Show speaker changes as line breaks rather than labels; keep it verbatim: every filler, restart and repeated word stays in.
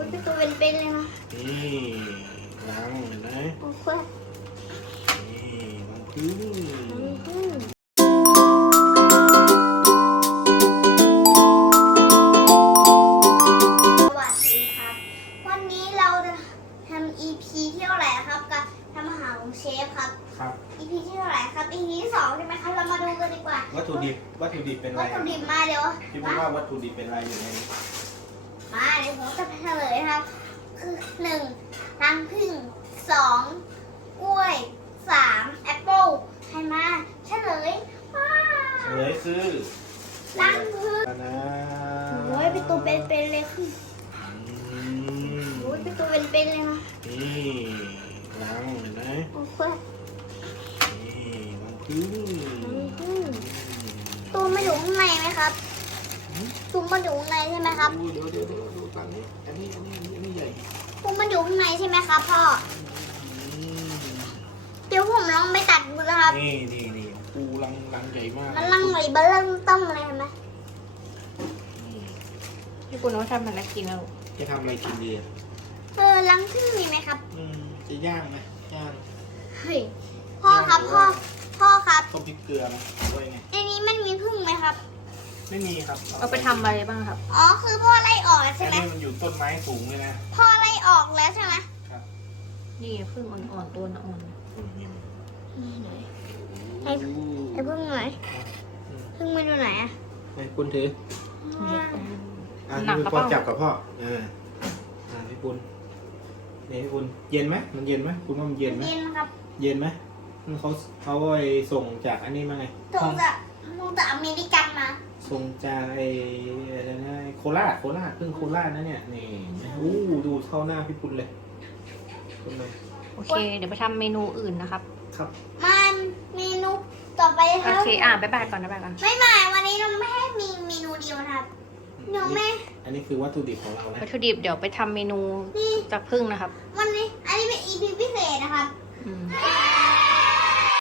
ยเป็นตัวเป็นๆเลยนะ
นี่ล้างเห็นไหม
โอ้โห
นี่วางพื้น
สวัสดีครับ วันนี้เราจะทำ อี พี ที่เท่าไหร่ครับกับทำอาหารของเชฟครับ
ครับ
อี พี ที่เท่าไหร่ครับ อี พี ที่สองใช่ไหมครับ เรามาดูกันดีกว่า
วัตถุดิบวัตถุดิบเป็นอะไร
วัตถุดิบมาเดี๋ยว
พี่พูดว่าวัตถุดิบเป็นอะไรอยู่ในนี้
มาเดี๋ยวผมจะเฉลยนะครับ คือหนึ่งรังผึ้งสองกล้วยสามแอปเปิ้ลใครมาเฉลยว้า
เฉลยคือ
รังผึ้ง
นะ
โอ้ยเป็นตัวเป็นๆเลยคือ
อืม
โอ้ยเป็นตัวเป็นๆเลยนะ
นี่ล้างเห็นไหม
โอ้โห
นี่วางพื้น
ตัวมันอยู่ข้างในไหมครับตัวมันอยู่ข้างในใช่ไหมครับ
ดูเดี๋ยวเดี๋ยวเดี๋ยวดูตอนนี้อันนี้อันนี้อันนี้ใหญ่
ตัวมันอยู่ข้างในใช่ไหมครับพ่อ
อืม
เดี๋ยวผมลองไปตัดดูนะครับ
นี่นี่นี่ปูรังรังใหญ่มาก
มันลังไหลเบลเริ่มต้มอะไรเห็นไหม
นี่
พี่ปุณเขาทำมันน่ากินแล้วลูก
จะทำอะไรกินดีอ่ะ
เออลังพึ่งมีไหมครับ
อืมจะย่างไหมย่าง
เฮ้ยพ่อครับพ่อพ่อครับ
ต้มพริกเกลือไหมหรือว่ายังไง
ในนี้มันมีพึ่งไหมครับ
ไม่มีครับ
เอาไปทำอะไรบ้างครับ
อ๋อคือพ่อไล่ออกแล้ว
อั
ใช่
น
ไหม
นี้มันอยู่ต้นไม้สูงเลยนะ
พ่อไล่ออกแล้วใช่ไหม
ครับ
นี่พึ่งอ่อนๆตัวอ่อน
อืมนี่
ไอ้ไอ้พึ่งไหนพึ่งมาดูไหนอะ
ให้คุณถือ
ๆ
อ่ะ
หนัก
พี่
กระ
พ่อ
เป๋า
จับกับพ่ออ่าอ่าพี่ปุณนี่พี่ปุณเย็นไหมมันเย็นไหมคุณว่ามันเย็นไหม
เย็นครับ
เย็นไหมมันเขาเขาไปส่งจากอันนี้มาไง
ตรงจะตรงจะอเมริกันมา
ส่งจากไอ้อะไรนะไอ้โคราชโคราชเพิ่งโคราชนะเนี่ยนี่อู้ดูเข้าหน้าพี่ปุณเลยคุณเลย
โอเค เดี๋ยวไปทำเมนูอื่นนะครับ
ครับ
มันเมนูต่อไปค
โอ
รับ
เค อ่ะบ๊ายบายก่อนบ๊ายบายก่อน
ไม่หมายวันนี้เราไม่ให้มีเมนูเดียวนะครับหนูไม่
อันนี้คือวัตถุดิบของเรานะ
วัตถุดิบเดี๋ยวไปทำเมนู
นี่
จากพึ่งนะครับ
วันนี้ อันนี้เป็น อี พี พิเศษนะครับ
อืม